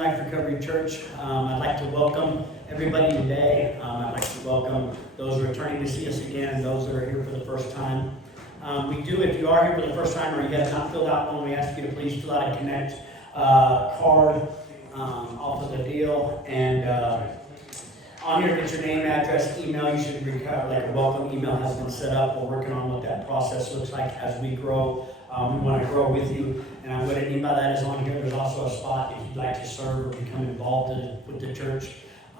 Life Recovery Church. I'd like to welcome everybody today. I'd like to welcome those returning to see us again and those that are here for the first time. We do, if you are here for the first time or you have not filled out one, we ask you to please fill out a Connect card off of the deal. And on here, get your name, address, email. You should recover, like a welcome email has been set up. We're working on what that process looks like as we grow. We want to grow with you. And what I mean by that is on here, there's also a spot if you'd like to serve or become involved with the church.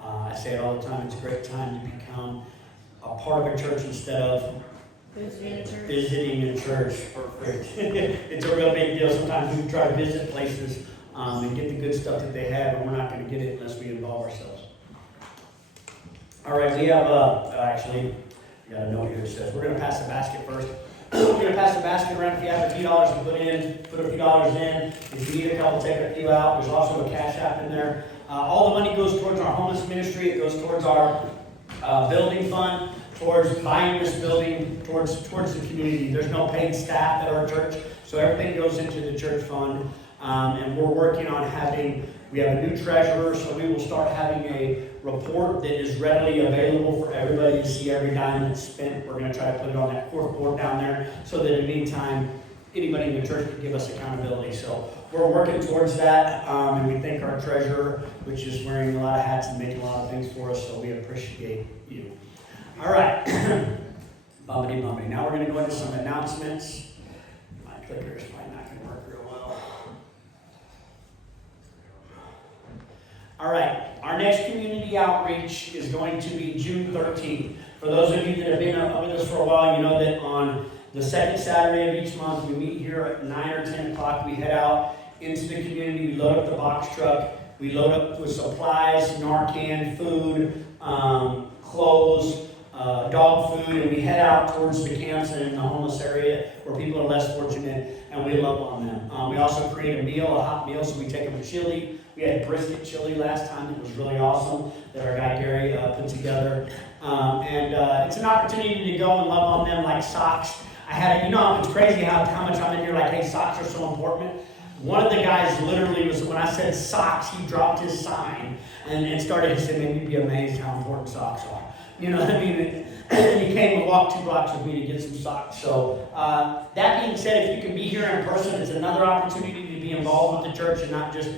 I say it all the time, it's a great time to become a part of a church instead of visiting a church. Perfect. It's a real big deal. Sometimes we try to visit places and get the good stuff that they have, and we're not going to get it unless we involve ourselves. All right, we have, actually, we got a note here that says we're going to pass the basket first. We're going to pass the basket around. If you have a few dollars to put a few dollars in. If you need a couple, take a few out. There's also a cash app in there. All the money goes towards our homeless ministry. It goes towards our building fund, towards buying this building, towards the community. There's no paid staff at our church, so everything goes into the church fund. And we're working on we have a new treasurer, so we will start having a report that is readily available for everybody to see every dime that's spent. We're going to try to put it on that fourth board down there so that in the meantime, anybody in the church can give us accountability. So we're working towards that, and we thank our treasurer, which is wearing a lot of hats and making a lot of things for us, so we appreciate you. All right. Bumpity. Now we're going to go into some announcements. My clicker is probably not going to work real well. All right, our next community outreach is going to be June 13th. For those of you that have been with us for a while, you know that on the second Saturday of each month, we meet here at 9 or 10 o'clock. We head out into the community. We load up the box truck. We load up with supplies, Narcan, food, clothes, dog food, and we head out towards the camps and in the homeless area where people are less fortunate, and we love on them. We also create a hot meal, so we take them chili. We had brisket chili last time. It was really awesome that our guy Gary put together. And it's an opportunity to go and love on them like socks. It's crazy how much I'm in here like, hey, socks are so important. One of the guys literally when I said socks, he dropped his sign and started to say, man, you'd be amazed how important socks are. You know what I mean? And he came and walked 2 blocks with me to get some socks. So that being said, if you can be here in person, it's another opportunity to be involved with the church and not just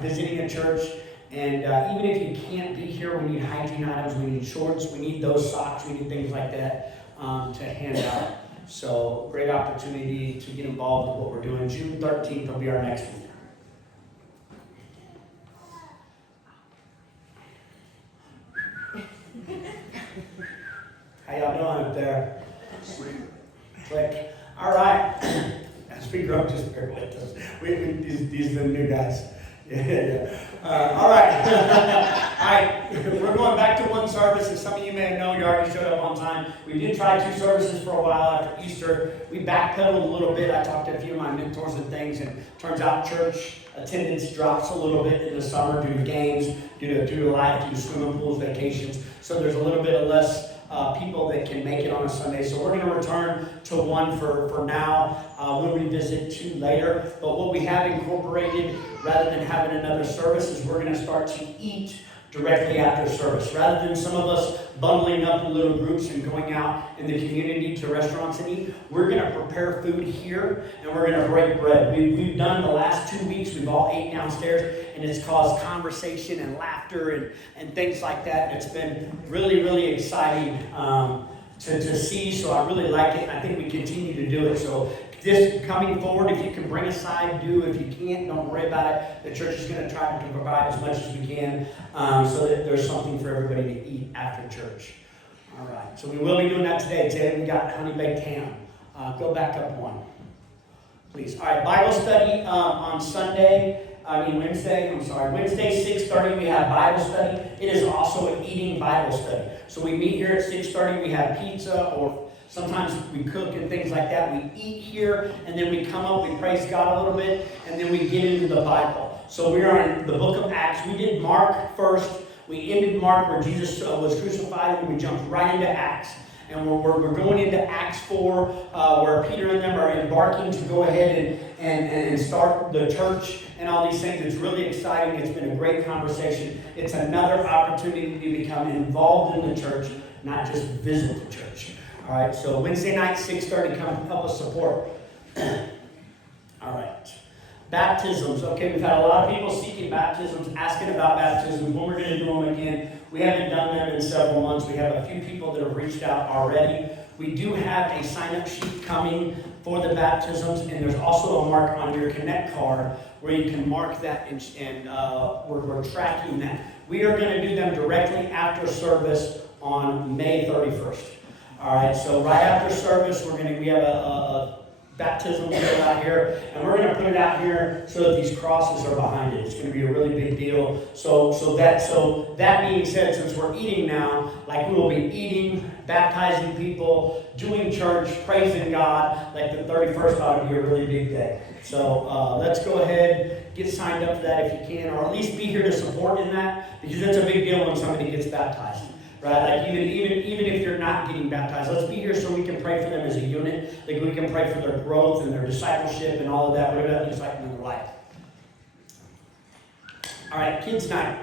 visiting a church. And even if you can't be here, we need hygiene items, we need shorts, we need those socks, we need things like that to hand out. So great opportunity to get involved with what we're doing. June 13th will be our next one. How y'all doing up there? Sweet. Click. All right. As we grow, just bear with us. These are the new guys. Yeah. All right. All right. We're going back to one service, and some of you may know you already showed up on time. We did try 2 services for a while after Easter. We backpedaled a little bit. I talked to a few of my mentors and things, and turns out church attendance drops a little bit in the summer due to games, due to life, due to swimming pools, vacations. So there's a little bit of less people that can make it on a Sunday. So we're going to return to 1 for now. We'll revisit 2 later. But what we have incorporated, rather than having another service, is we're going to start to eat directly after service. Rather than some of us bundling up in little groups and going out in the community to restaurants and eat, we're going to prepare food here and we're going to break bread. We've done the last 2 weeks, we've all ate downstairs, and it's caused conversation and laughter and things like that. And it's been really, really exciting to see, so I really like it, and I think we continue to do it. So this coming forward, if you can bring a side, do. If you can't, don't worry about it. The church is going to try to provide as much as we can so that there's something for everybody to eat after church. All right, so we will be doing that today. Today we got honey baked ham. Go back up 1, please. All right, Bible study on Wednesday, 6:30 we have Bible study. It is also an eating Bible study. So we meet here at 6:30, we have pizza, or sometimes we cook and things like that. We eat here, and then we come up, we praise God a little bit, and then we get into the Bible. So we are in the book of Acts. We did Mark first. We ended Mark where Jesus was crucified, and we jumped right into Acts. and we're going into Acts 4, where Peter and them are embarking to go ahead and start the church and all these things. It's really exciting. It's been a great conversation. It's another opportunity to become involved in the church, not just visit the church. All right, so Wednesday night, 6:30, come help us support. All right. Baptisms. Okay, we've had a lot of people seeking baptisms, asking about baptisms, when we're going to do them again. We haven't done them in several months. We have a few people that have reached out already. We do have a sign-up sheet coming for the baptisms, and there's also a mark on your Connect card where you can mark that, and we're tracking that. We are going to do them directly after service on May 31st. All right, so right after service, we have a baptism deal out here, and we're going to put it out here so that these crosses are behind it. It's going to be a really big deal. So that being said, since we're eating now, like we will be eating, baptizing people, doing church, praising God, like the 31st ought to be a really big day. So let's go ahead, get signed up for that if you can, or at least be here to support in that, because it's a big deal when somebody gets baptized. Right? Like even if you're not getting baptized, let's be here so we can pray for them as a unit. Like we can pray for their growth and their discipleship and all of that, whatever that looks like in their life. All right, kids' night.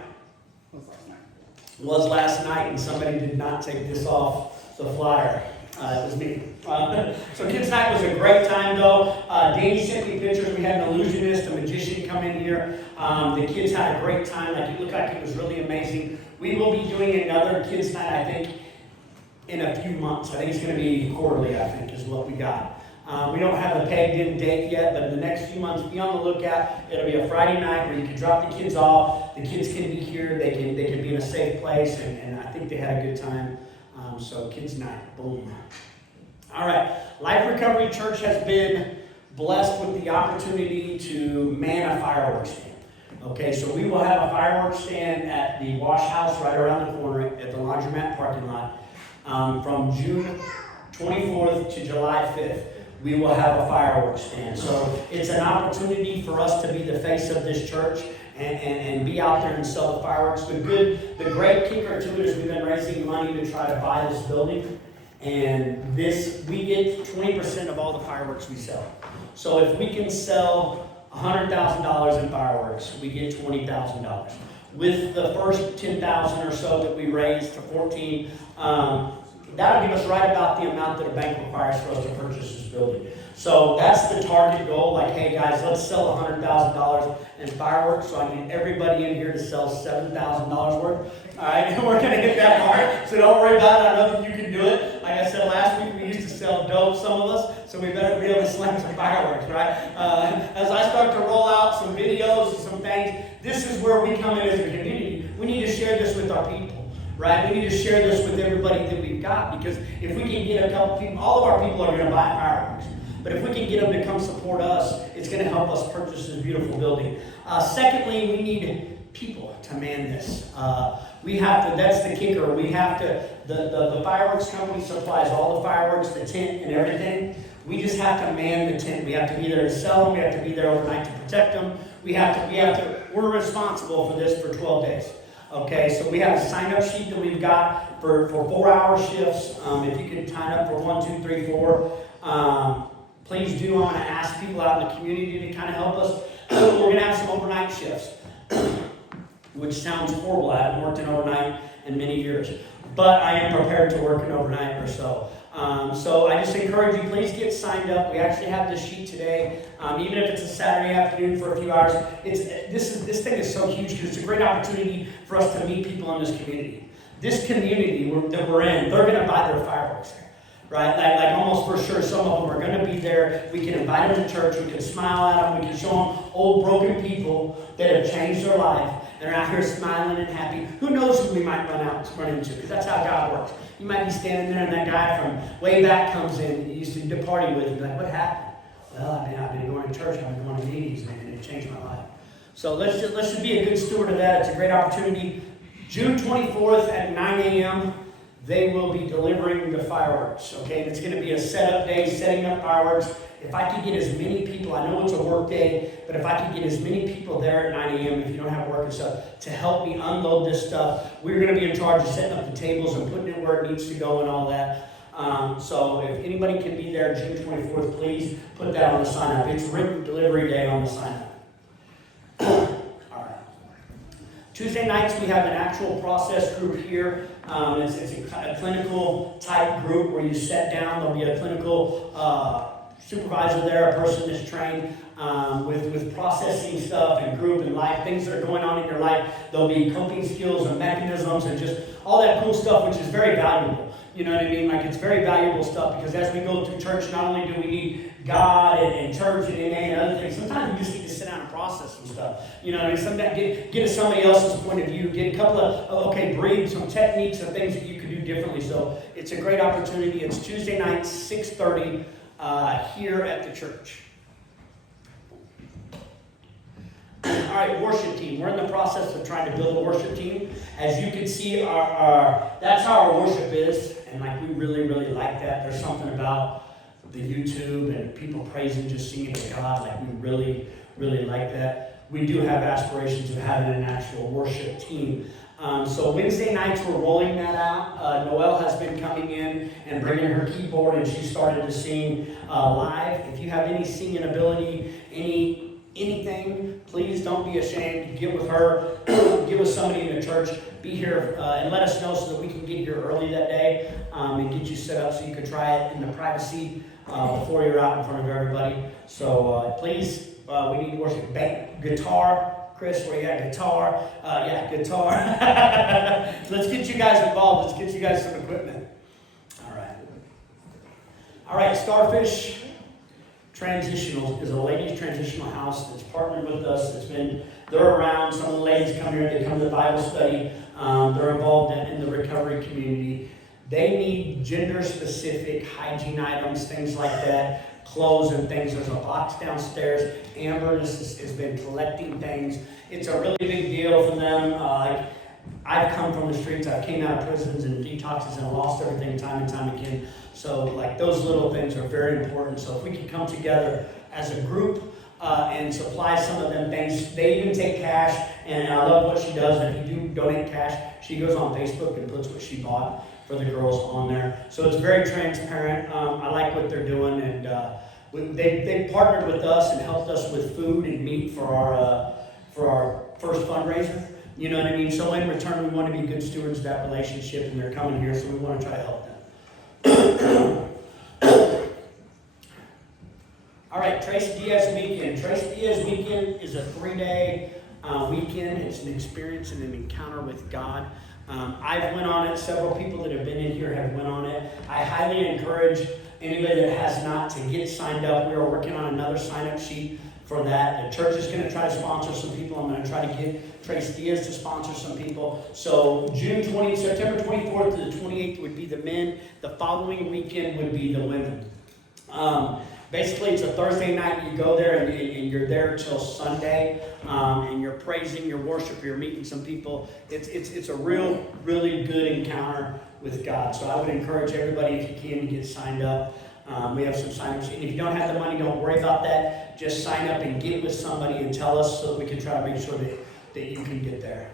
Was last night, and somebody did not take this off the flyer. It was me. So kids' night was a great time, though. Danny sent me pictures. We had an illusionist, a magician come in here. The kids had a great time. Like it looked like it was really amazing. We will be doing another kids' night, I think, in a few months. I think it's going to be quarterly, I think, is what we got. We don't have a pegged-in date yet, but in the next few months, be on the lookout. It'll be a Friday night where you can drop the kids off. The kids can be here. They can be in a safe place, and I think they had a good time. So kids' night, boom. All right, Life Recovery Church has been blessed with the opportunity to man a fireworks stand. Okay, so we will have a fireworks stand at the wash house right around the corner at the laundromat parking lot from June 24th to July 5th. We will have a fireworks stand. So it's an opportunity for us to be the face of this church and be out there and sell the fireworks. The great kicker to it is we've been raising money to try to buy this building. And we get 20% of all the fireworks we sell. So if we can sell $100,000 in fireworks, we get $20,000. With the first $10,000 or so that we raised to 14, that'll give us right about the amount that a bank requires for us to purchase this building. So that's the target goal. Like, hey guys, let's sell $100,000 in fireworks. So I need everybody in here to sell $7,000 worth. All right, and we're going to hit that mark. So don't worry about it. I know that you can do it. Like I said last week, we used to sell dope, some of us. So we better be able to slam some fireworks, right? As I start to roll out some videos and some things, this is where we come in as a community. We need to share this with our people. Right? We need to share this with everybody that we've got, because if we can get a couple people, all of our people are going to buy fireworks. But if we can get them to come support us, it's going to help us purchase this beautiful building. Secondly, we need people to man this. We have to, that's the kicker, we have to, the fireworks company supplies all the fireworks, the tent and everything. We just have to man the tent. We have to be there to sell them. We have to be there overnight to protect them. We're responsible for this for 12 days. Okay, so we have a sign-up sheet that we've got for 4-hour shifts. If you can sign up for 1, 2, 3, 4, please do. I'm going to ask people out in the community to kind of help us. We're going to have some overnight shifts, which sounds horrible. I haven't worked an overnight in many years, but I am prepared to work an overnight or so. So I just encourage you, please get signed up. We actually have this sheet today. Even if it's a Saturday afternoon for a few hours, this thing is so huge because it's a great opportunity for us to meet people in this community. This community that we're in, they're going to buy their fireworks there, right? Like almost for sure, some of them are going to be there. We can invite them to church. We can smile at them. We can show them old broken people that have changed their life. They're out here smiling and happy. Who knows who we might run into? Because that's how God works. You might be standing there and that guy from way back comes in and you used to party with and you're like, what happened? Well, I've been going to church. I've been going to meetings, and it changed my life. So let's just be a good steward of that. It's a great opportunity. June 24th at 9 a.m., they will be delivering the fireworks. Okay, and it's going to be a setup day, setting up fireworks. If I could get as many people, I know it's a work day, but if I could get as many people there at 9 a.m., if you don't have work and stuff, to help me unload this stuff, we're going to be in charge of setting up the tables and putting it where it needs to go and all that. So if anybody can be there June 24th, please put that on the sign up. It's written delivery day on the sign up. All right. Tuesday nights we have an actual process group here. It's a clinical type group where you sit down. There'll be a clinical supervisor there, a person that's trained with processing stuff and group and life, things that are going on in your life. There'll be coping skills and mechanisms and just all that cool stuff, which is very valuable. You know what I mean? Like, it's very valuable stuff, because as we go through church, not only do we need God and church and AA and other things, sometimes we just need to sit down and process some stuff. You know what I mean? Sometimes get somebody else's point of view, get a couple of, breathe some techniques and things that you could do differently. So it's a great opportunity. It's Tuesday night, 6:30 here at the church. All right, worship team. We're in the process of trying to build a worship team. As you can see, that's how our worship is, and like, we really, really like that. There's something about the YouTube and people praising, just singing to God. Like, we really, really like that. We do have aspirations of having an actual worship team. So Wednesday nights, we're rolling that out. Noelle has been coming in and bringing her keyboard, and she started to sing live. If you have any singing ability, anything, please don't be ashamed. Get with her, get with somebody in the church, be here and let us know so that we can get here early that day and get you set up so you can try it in the privacy before you're out in front of everybody. So please, we need worship. Guitar, Chris, where you at? Guitar? Guitar. Let's get you guys involved. Let's get you guys some equipment. All right, Starfish Transitional is a ladies' transitional house that's partnered with us. They're around. Some of the ladies come here. They come to the Bible study. They're involved in the recovery community. They need gender-specific hygiene items, things like that, clothes and things. There's a box downstairs. Amber has been collecting things. It's a really big deal for them. I've come from the streets. I came out of prisons and detoxes and lost everything time and time again. So, like, those little things are very important. So if we can come together as a group and supply some of them things. They even take cash, and I love what she does. And if you do donate cash, she goes on Facebook and puts what she bought for the girls on there. So it's very transparent. I like what they're doing, and they partnered with us and helped us with food and meat for our first fundraiser. You know what I mean? So in return, we want to be good stewards of that relationship, and they're coming here, so we want to try to help them. All right, Trace Diaz Weekend. Trace Diaz Weekend is a 3-day weekend. It's an experience and an encounter with God. I've went on it. Several people that have been in here have went on it. I highly encourage anybody that has not to get signed up. We are working on another sign-up sheet for that. The church is going to try to sponsor some people. I'm going to try to get Trace Diaz to sponsor some people. So September 24th to the 28th would be the men. The following weekend would be the women. Basically, it's a Thursday night. You go there and you're there till Sunday, and you're praising, your worship, you're meeting some people. It's a really good encounter with God. So I would encourage everybody, if you can, to get signed up. We have some sign-ups. And if you don't have the money, don't worry about that. Just sign up and get with somebody and tell us so that we can try to make sure that you can get there.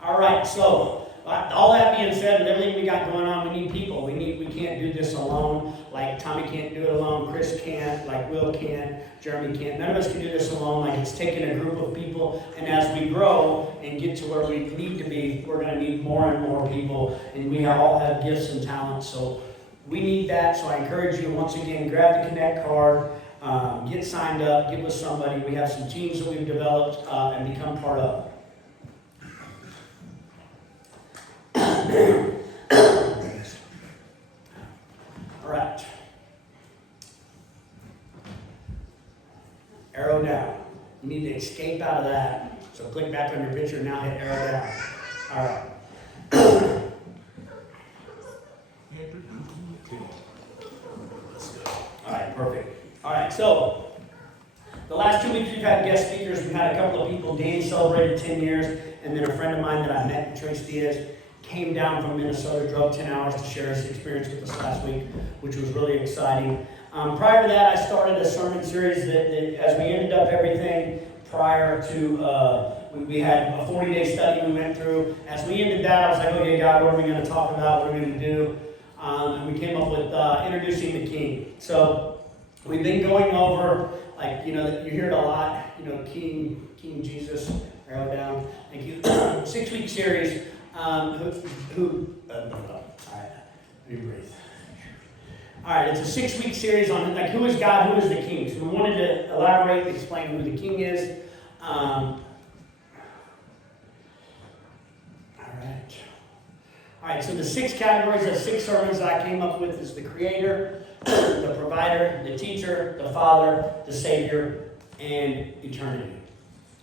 All right, so all that being said, and everything we got going on, we need people. We can't do this alone. Like Tommy can't do it alone. Chris can't. Like Will can't. Jeremy can't. None of us can do this alone. Like, it's taking a group of people. And as we grow and get to where we need to be, we're going to need more and more people. And we all have gifts and talents. So we need that. So I encourage you, once again, grab the Connect card. Get signed up. Get with somebody. We have some teams that we've developed and become part of. All right. Arrow down. You need to escape out of that. So click back on your picture and now hit arrow down. All right. All right, perfect. All right, so the last 2 weeks we've had guest speakers. We've had a couple of people. Danny celebrated 10 years, and then a friend of mine that I met, Trace Diaz, came down from Minnesota, drove 10 hours to share his experience with us last week, which was really exciting. Prior to that, I started a sermon series that as we ended up everything prior to, We had a 40-day study we went through. As we ended that, I was like, okay, God, what are we going to talk about? What are we going to do? And we came up with introducing the King. So we've been going over, like, you hear it a lot, King Jesus, arrow down. Thank you. 6-week series. All right, let me breathe. All right, it's a 6-week series on like who is God, who is the King. So we wanted to elaborate and explain who the King is. All right, so the 6 categories of 6 sermons that I came up with is the Creator, the Provider, the Teacher, the Father, the Savior, and eternity.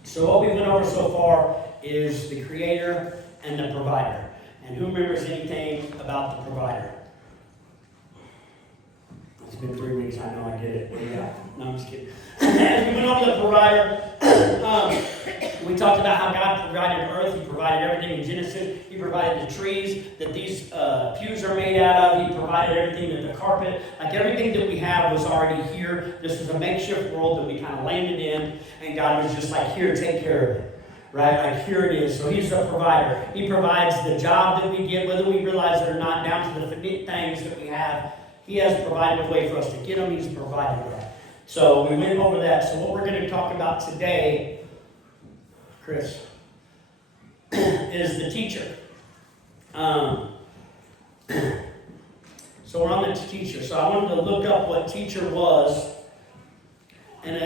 So what we went over so far is the Creator and the Provider. And who remembers anything about the Provider? It's been 3 weeks, I know, I get it. Yeah. No, I'm just kidding. As we went over the Provider, we talked about how God provided earth. He provided everything in Genesis. He provided the trees that these pews are made out of. He provided everything that the carpet, like everything that we have was already here. This was a makeshift world that we kind of landed in, and God was just like, here, take care of it. Right? Like, here it is. So he's the provider. He provides the job that we get, whether we realize it or not, down to the things that we have. He has provided a way for us to get them. He's provided that. So we went over that. So what we're going to talk about today, Chris, is the teacher. So we're on the teacher. So I wanted to look up what teacher was, and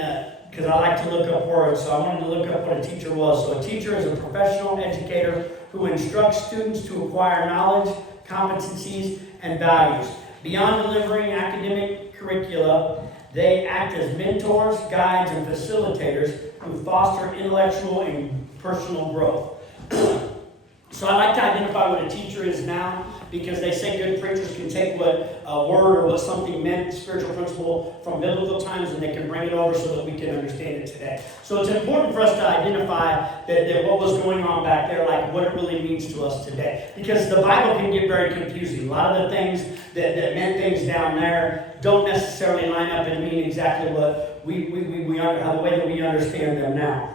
because I like to look up words, so I wanted to look up what a teacher was. So a teacher is a professional educator who instructs students to acquire knowledge, competencies, and values. Beyond delivering academic curricula, they act as mentors, guides, and facilitators who foster intellectual and personal growth. So I like to identify what a teacher is now, because they say good preachers can take what a word or what something meant, spiritual principle from biblical times, and they can bring it over so that we can understand it today. So it's important for us to identify that what was going on back there, like what it really means to us today. Because the Bible can get very confusing. A lot of the things that meant things down there don't necessarily line up and mean exactly what the way that we understand them now.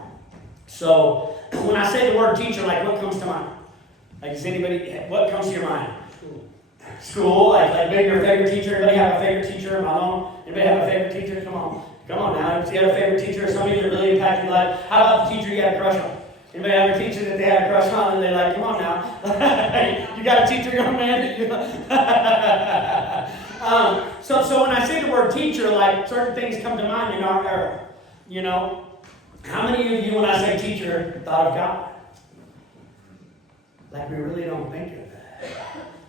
So when I say the word teacher, like what comes to mind? Like, does anybody, what comes to your mind? School, like maybe your favorite teacher. Anybody have a favorite teacher? My own. Anybody have a favorite teacher? Come on now. Do you have a favorite teacher? Somebody that really impacted your life? How about the teacher you had a crush on? Anybody have a teacher that they had a crush on and they're like, come on now. You got a teacher, young man? So when I say the word teacher, like certain things come to mind in our era. How many of you, when I say teacher, thought of God? Like we really don't think of that.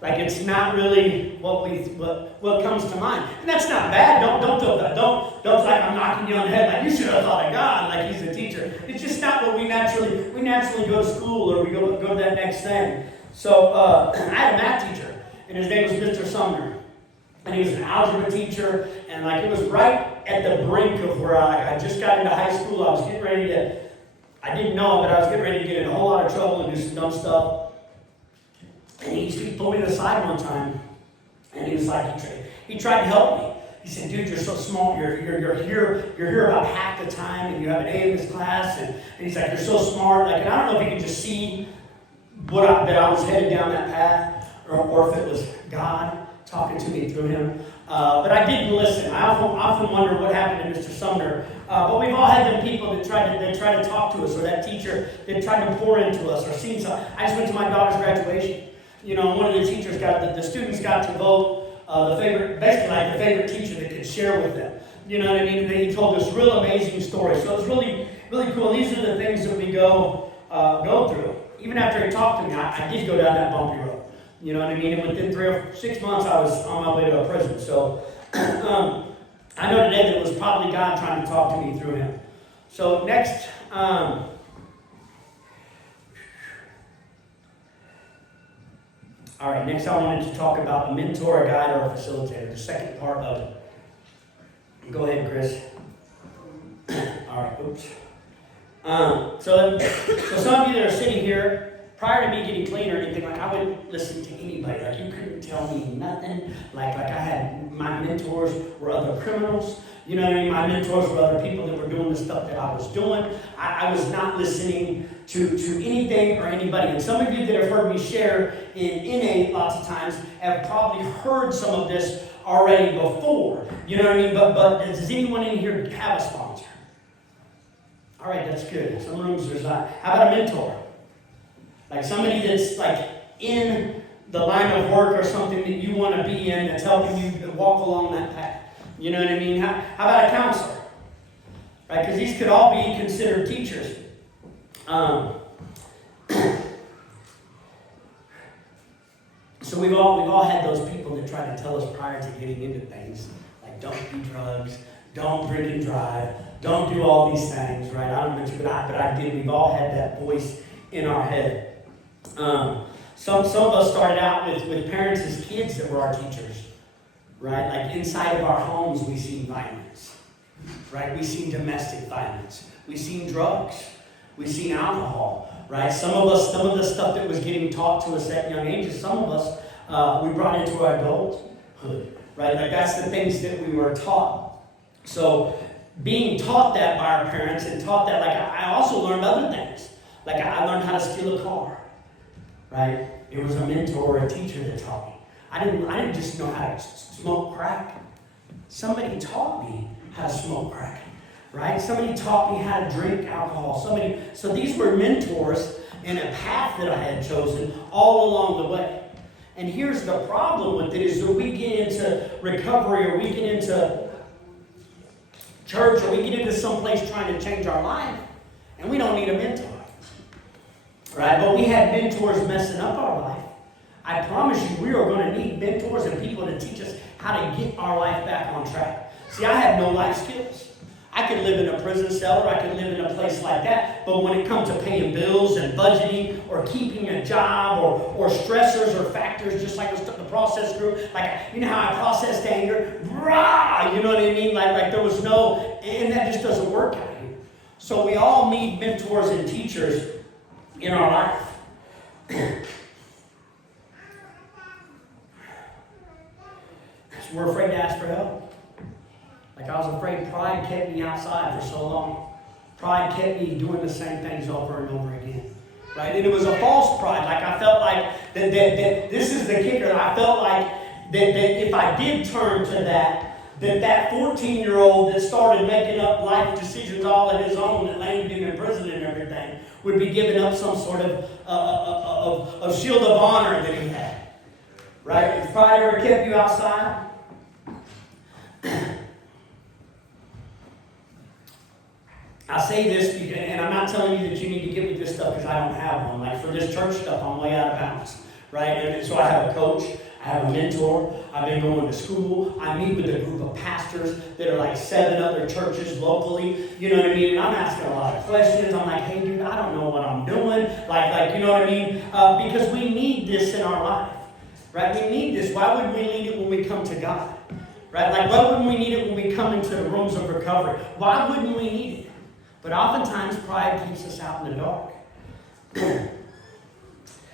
Like it's not really what comes to mind. And that's not bad. Don't do that. Don't like I'm knocking you on the head like you should have thought of God like he's a teacher. It's just not what we naturally go to school or we go to that next thing. So I had a math teacher and his name was Mr. Sumner. And he was an algebra teacher, and like it was right at the brink of where I just got into high school. I was getting ready to, I didn't know, but I was getting ready to get in a whole lot of trouble and do some dumb stuff. And he pulled me to the side one time, and he was like, he tried to help me. He said, dude, you're so smart. You're here about half the time, and you have an A in this class. And he's like, you're so smart. Like, and I don't know if he could just see that I was headed down that path, or if it was God talking to me through him. But I did listen. I often wonder what happened to Mr. Sumner. But we've all had them people that try to talk to us, or that teacher that tried to pour into us, or seen some. I just went to my daughter's graduation. One of the teachers the students got to vote the favorite teacher that could share with them. You know what I mean? And he told us real amazing stories. So it was really, really cool. These are the things that we go through. Even after he talked to me, I did go down that bumpy road. You know what I mean? And within 3 or 6 months, I was on my way to a prison. So I know today that it was probably God trying to talk to me through him. So next, next I wanted to talk about a mentor, a guide, or a facilitator, the second part of it. Go ahead, Chris. All right, oops. So some of you that are sitting here, prior to me getting clean or anything, like I would listen to anybody. Like you couldn't tell me nothing. Like I had my mentors were other criminals. You know what I mean? My mentors were other people that were doing the stuff that I was doing. I was not listening to anything or anybody. And some of you that have heard me share in NA lots of times have probably heard some of this already before. You know what I mean? But does anyone in here have a sponsor? All right, that's good. Some rooms there's not. How about a mentor? Like somebody that's like in the line of work or something that you want to be in that's helping you walk along that path. You know what I mean? How about a counselor? Right? Because these could all be considered teachers. So we've all had those people that try to tell us prior to getting into things, like don't do drugs, don't drink and drive, don't do all these things, right? I don't mention, but I did. We've all had that voice in our head. Some of us started out with parents as kids that were our teachers, right? Like inside of our homes, we seen violence, right? We seen domestic violence. We seen drugs. We seen alcohol, right? Some of the stuff that was getting taught to us at young ages, some of us, we brought into our adulthood, right? Like that's the things that we were taught. So being taught that by our parents and taught that, like I also learned other things. Like I learned how to steal a car, right? It was a mentor or a teacher that taught me. I didn't just know how to smoke crack. Somebody taught me how to smoke crack, right? Somebody taught me how to drink alcohol. So these were mentors in a path that I had chosen all along the way. And here's the problem with it is that we get into recovery or we get into church or we get into someplace trying to change our life and we don't need a mentor. Right? But we had mentors messing up our life. I promise you, we are going to need mentors and people to teach us how to get our life back on track. See, I had no life skills. I could live in a prison cell or I could live in a place like that. But when it comes to paying bills and budgeting or keeping a job or stressors or factors, just like the process group, like, you know how I processed anger? Rah! You know what I mean? Like there was no, and that just doesn't work out here. So we all need mentors and teachers in our life. So we're afraid to ask for help. Like I was afraid pride kept me outside for so long. Pride kept me doing the same things over and over again. Right? And it was a false pride. Like I felt like that this is the kicker. I felt like that if I did turn to that 14-year-old that started making up life decisions all on his own that landed him in prison and everything would be giving up some sort of shield of honor that he had. Right? Has pride ever kept you outside? I say this, and I'm not telling you that you need to give me this stuff because I don't have one. Like for this church stuff, I'm way out of bounds. Right? And so I have a coach. I have a mentor. I've been going to school. I meet with a group of pastors that are like 7 other churches locally. You know what I mean? And I'm asking a lot of questions. I'm like, hey, dude, I don't know what I'm doing. Like you know what I mean? Because we need this in our life. Right? We need this. Why wouldn't we need it when we come to God? Right? Like, why wouldn't we need it when we come into the rooms of recovery? Why wouldn't we need it? But oftentimes, pride keeps us out in the dark.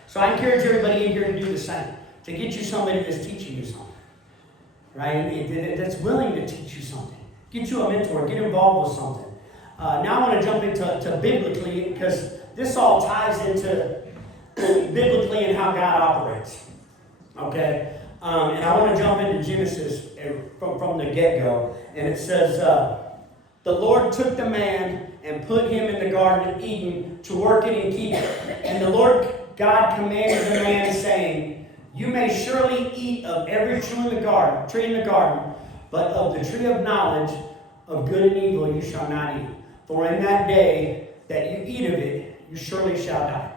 So I encourage everybody in here to do the same. To get you somebody that's teaching you something. Right? That's willing to teach you something. Get you a mentor. Get involved with something. Now I want to jump into biblically, because this all ties into biblically and how God operates. Okay? And I want to jump into Genesis from the get-go. And it says, the Lord took the man and put him in the Garden of Eden to work it and keep it. And the Lord God commanded the man, saying, you may surely eat of every tree in the garden, but of the tree of knowledge of good and evil you shall not eat. For in that day that you eat of it, you surely shall die.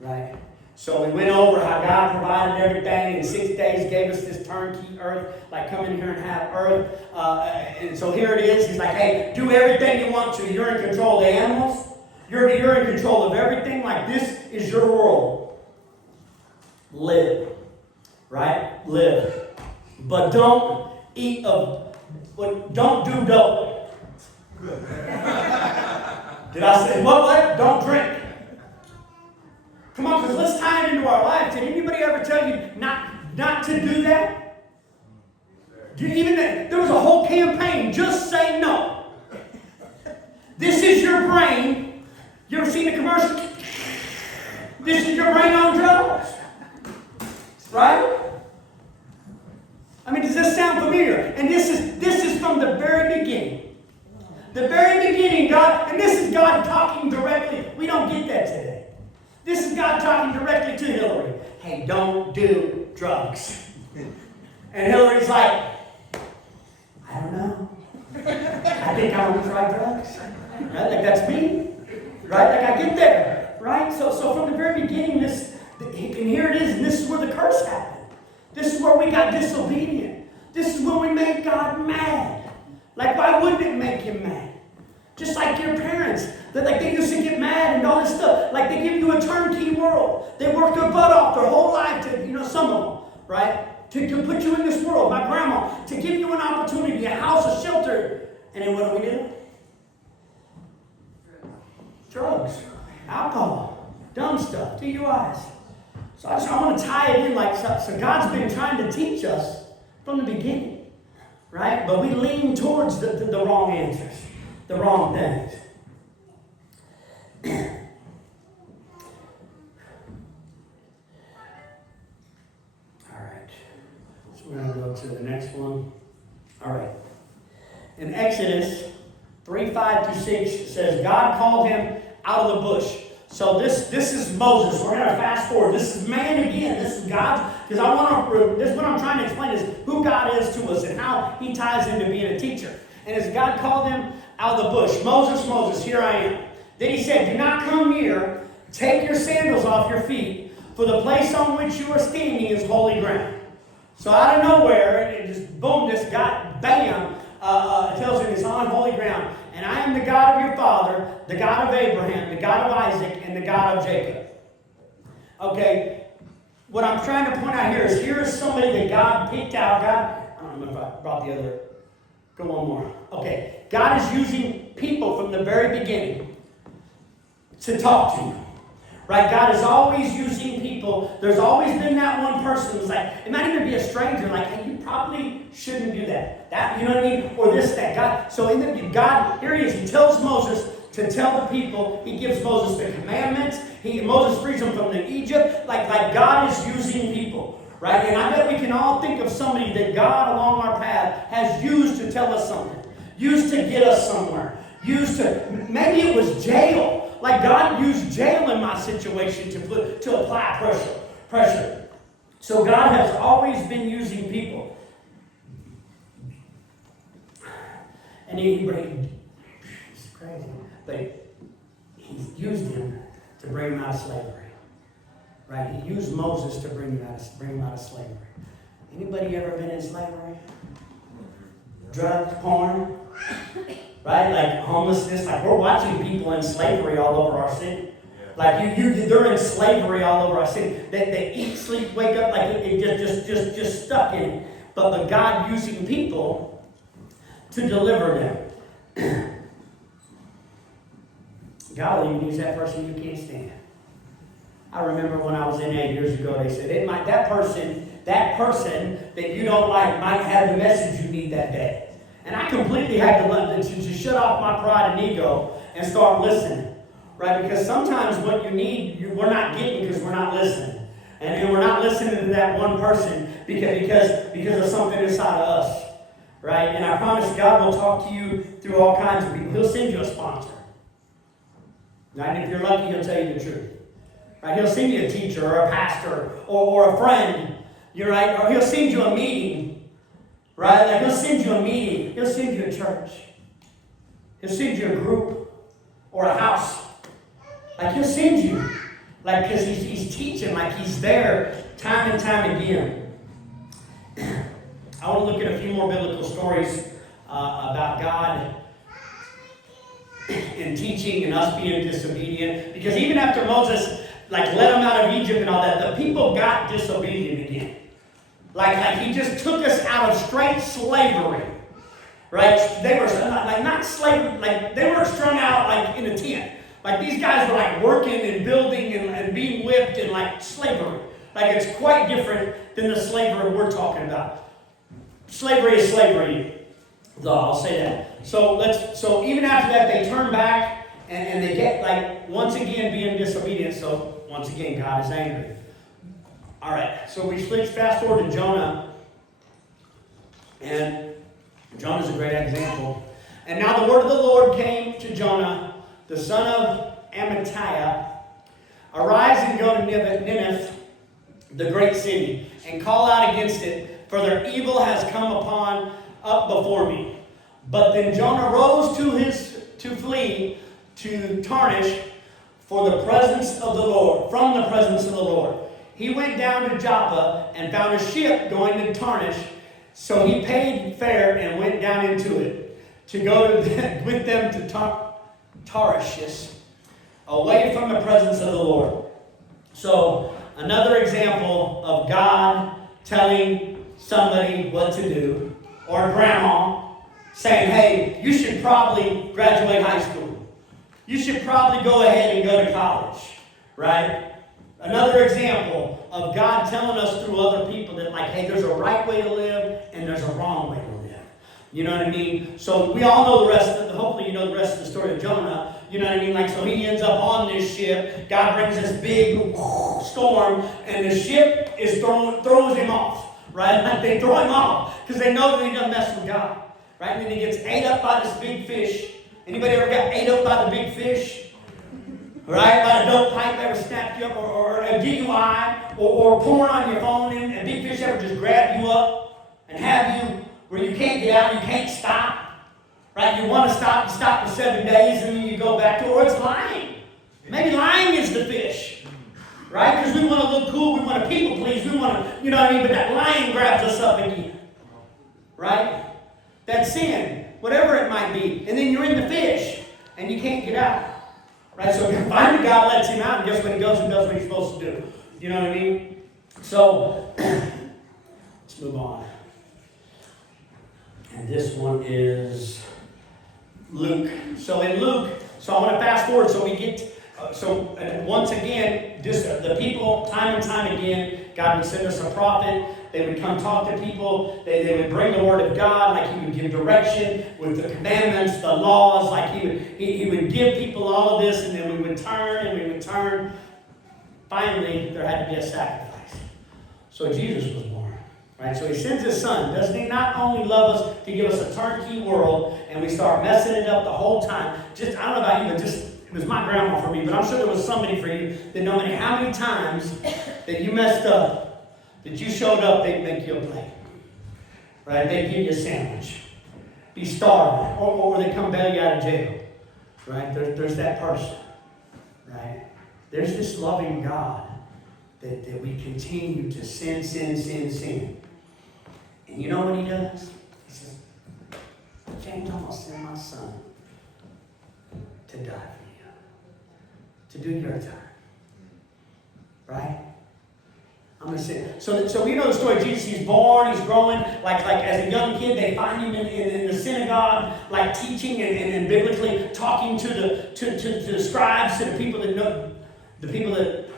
Right? So we went over how God provided everything. In 6 days gave us this turnkey earth, like come in here and have earth. And so here it is. He's like, hey, do everything you want to. You're in control of the animals. You're in control of everything. Like this is your world. Live. Right? Live. But don't eat don't do dope. Did I say what? Don't drink. Come on, because let's tie it into our life. Did anybody ever tell you not to do that? There was a whole campaign, just say no. This is your brain. You ever seen the commercial? This is your brain on drugs. Right? I mean, does this sound familiar? And this is from the very beginning. The very beginning, God, and this is God talking directly. We don't get that today. This is God talking directly to Hillary. Hey, don't do drugs. And Hillary's like, I don't know. I think I want to try drugs. Right? Like that's me. Right? Like I get there. Right? So from the very beginning, and here it is, and this is where the curse happened. This is where we got disobedient. This is when we made God mad. Like why wouldn't it make Him mad? Just like your parents. They used to get mad and all this stuff. Like they give you a turnkey world. They work their butt off their whole life to, some of them, right? To put you in this world. My grandma, to give you an opportunity, a house, a shelter. And then what do? Drugs, alcohol, dumb stuff, DUIs. So I want to tie it in so God's been trying to teach us from the beginning, right? But we lean towards the wrong answers, the wrong things. All right, so we're going to go to the next one. All right. In Exodus 3:5-6 it says, God called him out of the bush. So this is Moses. We're going to fast forward. This is man again. This is God. Because this is what I'm trying to explain is who God is to us and how He ties into being a teacher. And as God called him out of the bush, Moses, Moses, here I am. Then He said, do not come near. Take your sandals off your feet, for the place on which you are standing is holy ground. So out of nowhere, it just boom, this God, bam, tells him it's on holy ground. And I am the God of your father, the God of Abraham, the God of Isaac, and the God of Jacob. Okay, what I'm trying to point out here is somebody that God picked out. I don't know if I brought the other. Go one more. Okay, God is using people from the very beginning to talk to you. Right? God is always using people. There's always been that one person who's like, it might even be a stranger, like, hey, you probably shouldn't do that. That, you know what I mean? Or this, that. God. So God, here He is. He tells Moses to tell the people. He gives Moses the commandments. Moses frees them from Egypt. Like God is using people. Right? And I bet we can all think of somebody that God along our path has used to tell us something. Used to get us somewhere. Maybe it was jail. Like God used jail in my situation to apply pressure. So God has always been using people. And it's crazy. But He's used him to bring him out of slavery. Right? He used Moses to bring him out of slavery. Anybody ever been in slavery? Drugs, porn? Right? Like homelessness. Like we're watching people in slavery all over our city. Like they're in slavery all over our city. They eat, sleep, wake up, like it just stuck in it. But God using people to deliver them. God will even use that person you can't stand. I remember when I was in 8 years ago, they said that person that you don't like might have the message you need that day. And I completely had to shut off my pride and ego and start listening, right? Because sometimes what you need, we're not getting because we're not listening. And we're not listening to that one person because of something inside of us, right? And I promise God will talk to you through all kinds of people. He'll send you a sponsor. Right? And if you're lucky, He'll tell you the truth. Right? He'll send you a teacher or a pastor or a friend. You're right? Or He'll send you a meeting. Right? Like He'll send you a meeting. He'll send you a church. He'll send you a group or a house. Like He'll send you. Like because he's teaching. Like He's there time and time again. I want to look at a few more biblical stories about God and teaching and us being disobedient. Because even after Moses let them out of Egypt and all that, the people got disobedient again. Like He just took us out of straight slavery, right? They were not slavery, like they weren't strung out like in a tent. Like these guys were like working and building and being whipped and like slavery. Like it's quite different than the slavery we're talking about. slavery is slavery, though, I'll say that. So even after that, they turn back and they get, like, once again being disobedient. So once again, God is angry. All right, so we switch fast forward to Jonah. And Jonah's a great example. And now the word of the Lord came to Jonah, the son of Amittai. Arise and go to Nineveh, the great city, and call out against it, for their evil has come up before me. But then Jonah rose to flee to Tarshish from the presence of the Lord. He went down to Joppa and found a ship going to Tarshish. So he paid fare and went down into it to go with them to Tarshish, away from the presence of the Lord. So another example of God telling somebody what to do, or grandma saying, hey, you should probably graduate high school. You should probably go ahead and go to college, right? Another example of God telling us through other people that, like, hey, there's a right way to live and there's a wrong way to live. You know what I mean? So we all know hopefully you know the rest of the story of Jonah. You know what I mean? Like, so he ends up on this ship. God brings this big storm, and the ship throws him off, right? Like, they throw him off because they know that he doesn't mess with God, right? And then he gets ate up by this big fish. Anybody ever got ate up by the big fish? Right? By a dope pipe ever snapped you up, or a DUI, or porn on your phone, and a big fish ever just grab you up and have you where you can't get out, you can't stop. Right? You want to stop, you stop for 7 days, and then you go back to, or it's lying. Maybe lying is the fish. Right? Because we want to look cool, we want to people please, we want to, you know what I mean? But that lying grabs us up again. Right? That sin, whatever it might be. And then you're in the fish, and you can't get out. Right? So finally God lets him out, and guess what? He goes and does what he's supposed to do. You know what I mean? So, let's move on. And this one is Luke. So in Luke, so I want to fast forward so we get, once again, the people, time and time again, God would send us a prophet. They would come talk to people. They would bring the word of God, like he would give direction with the commandments, the laws, like he would give people all of this, and then we would turn and we would turn. Finally, there had to be a sacrifice. So Jesus was born. Right? So he sends his son. Doesn't he not only love us to give us a turnkey world, and we start messing it up the whole time? I don't know about you, but it was my grandma for me, but I'm sure there was somebody for you that no matter how many times that you messed up, that you showed up, they'd make you a plate. Right? They'd give you a sandwich. Be starving. Or they come bail you out of jail. Right? There's that person. Right? There's this loving God that we continue to sin. And you know what he does? He says, James, I'm going to send my son to die for you. To do your time. Right? I'm going to say, so we know the story of Jesus. He's born, he's growing. Like as a young kid, they find him in the synagogue, like teaching and biblically talking to the scribes, to the people that know, the people that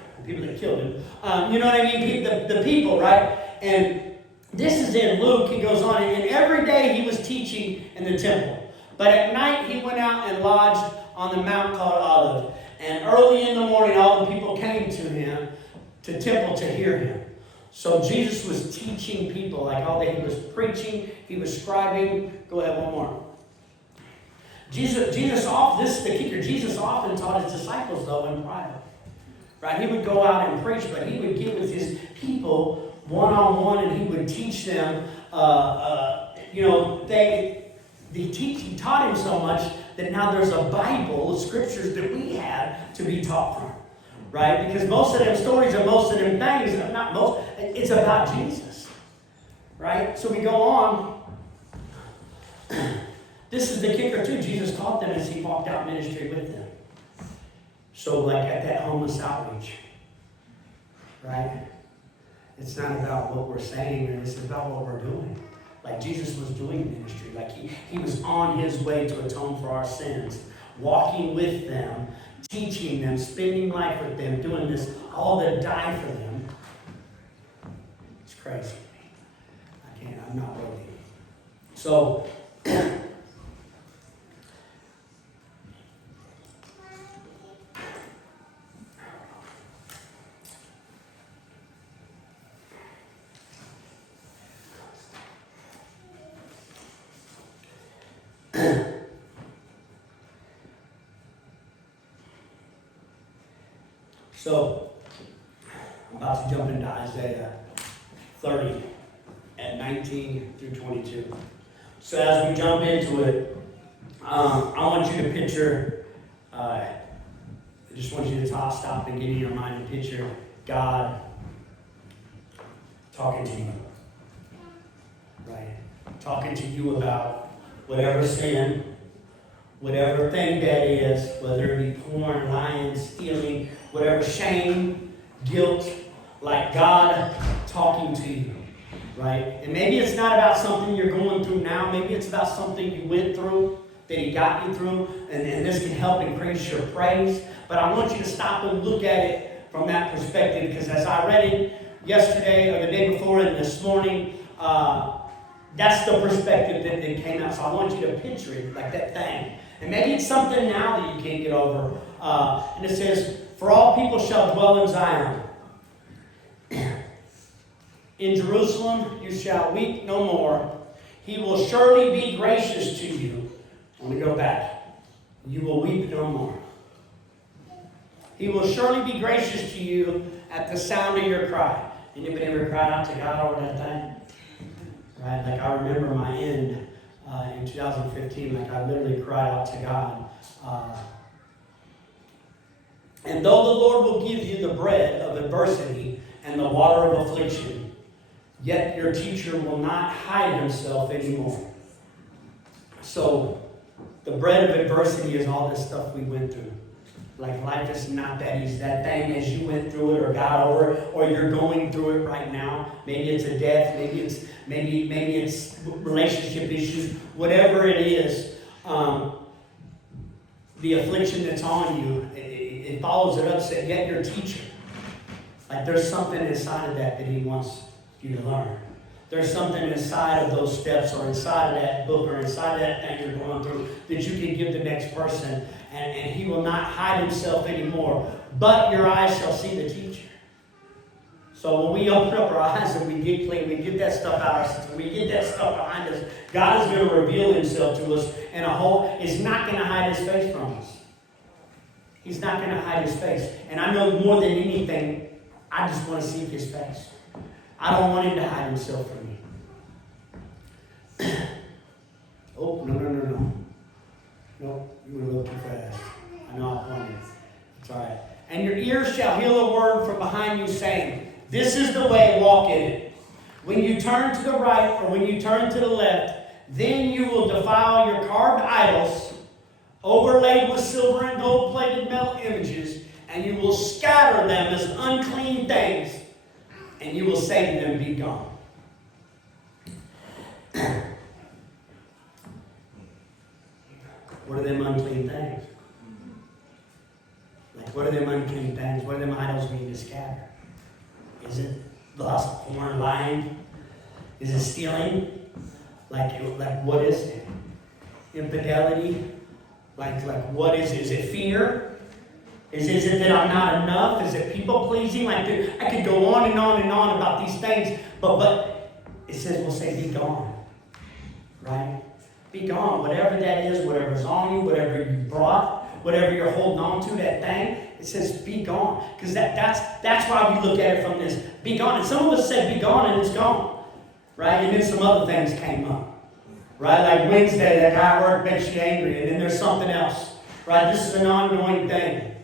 killed him. You know what I mean? The people, right? And this is in Luke. He goes on, and every day he was teaching in the temple. But at night he went out and lodged on the mount called Olive. And early in the morning, all the people came to him, to temple, to hear him. So Jesus was teaching people, like all day he was preaching, he was scribing. Go ahead, one more. Jesus often taught his disciples, though, in private. Right? He would go out and preach, but he would get with his people one-on-one, and he would teach them. He taught him so much that now there's a Bible of scriptures that we have to be taught from. Right? Because most of them stories and most of them things, it's about Jesus. Right? So we go on. This is the kicker too. Jesus taught them as he walked out ministry with them. So like at that homeless outreach. Right? It's not about what we're saying, it's about what we're doing. Like Jesus was doing ministry. Like he was on his way to atone for our sins. Walking with them, teaching them, spending life with them, doing this all to die for them. It's crazy. I'm not worthy. So, So, I'm about to jump into Isaiah 30 at 19 through 22. So as we jump into it, I want you to picture, I just want you to stop and get in your mind and picture God talking to you, right? Talking to you about whatever sin, whatever thing that is, whether it be porn, lying, stealing, whatever shame, guilt, like God talking to you, right? And maybe it's not about something you're going through now. Maybe it's about something you went through, that He got you through, and this can help increase your praise. But I want you to stop and look at it from that perspective, because as I read it yesterday or the day before and this morning, that's the perspective that came out. So I want you to picture it like that thing. And maybe it's something now that you can't get over. And it says, "For all people shall dwell in Zion. In Jerusalem you shall weep no more. He will surely be gracious to you." Let me go back. "You will weep no more. He will surely be gracious to you at the sound of your cry." Anybody ever cried out to God over that thing? Right? Like I remember my end in 2015, like I literally cried out to God. "And though the Lord will give you the bread of adversity and the water of affliction, yet your teacher will not hide himself anymore." So, the bread of adversity is all this stuff we went through. Like life is not that easy. That thing as you went through it or got over it, or you're going through it right now. Maybe it's a death. Maybe it's relationship issues. Whatever it is, the affliction that's on you, it follows it up. Said, "Yet your teacher." Like there's something inside of that He wants you to learn. There's something inside of those steps or inside of that book or inside of that thing you're going through that you can give the next person, and He will not hide Himself anymore. "But your eyes shall see the teacher." So when we open up our eyes and we get clean, we get that stuff out of our system, we get that stuff behind us, God is going to reveal Himself to us in a whole. He's not going to hide His face from us. He's not going to hide His face. And I know more than anything, I just want to seek His face. I don't want Him to hide Himself from me. Oh, no. No, you went a little too fast. I know I pointed. It's all right. "And your ears shall hear a word from behind you saying, 'This is the way, walk in it.' When you turn to the right or when you turn to the left, then you will defile your carved idols, overlaid with silver and gold-plated metal images, and you will scatter them as unclean things, and you will say to them, 'Be gone.'" What are them unclean things? Like, what are them unclean things? What are them idols we need to scatter? Is it lust, porn, lying? Is it stealing? Like what is it? Infidelity? Like what is it? Is it fear? Is it that I'm not enough? Is it people pleasing? Like I could go on and on and on about these things, but it says we'll say, "Be gone." Right? Be gone. Whatever that is, whatever's on you, whatever you brought, whatever you're holding on to, that thing, it says be gone. Because that's why we look at it from this. Be gone. And some of us said be gone and it's gone. Right? And then some other things came up. Right? Like Wednesday, that guy at work makes you angry, and then there's something else. Right? This is an ongoing thing.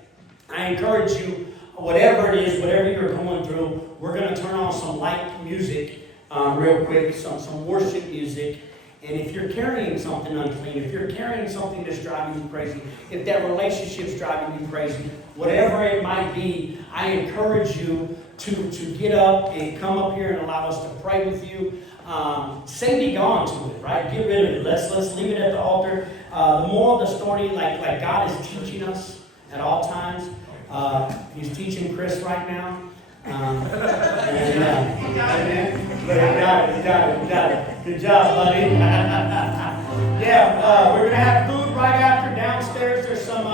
I encourage you, whatever it is, whatever you're going through, we're going to turn on some light music real quick, some worship music. And if you're carrying something unclean, if you're carrying something that's driving you crazy, if that relationship's driving you crazy, whatever it might be, I encourage you to get up and come up here and allow us to pray with you. Say be gone to it, right? Get rid of it. Let's leave it at the altar. The moral of the story, like God is teaching us at all times. He's teaching Chris right now. He got it. Good job, buddy. Yeah, we're going to have food right after downstairs. There's some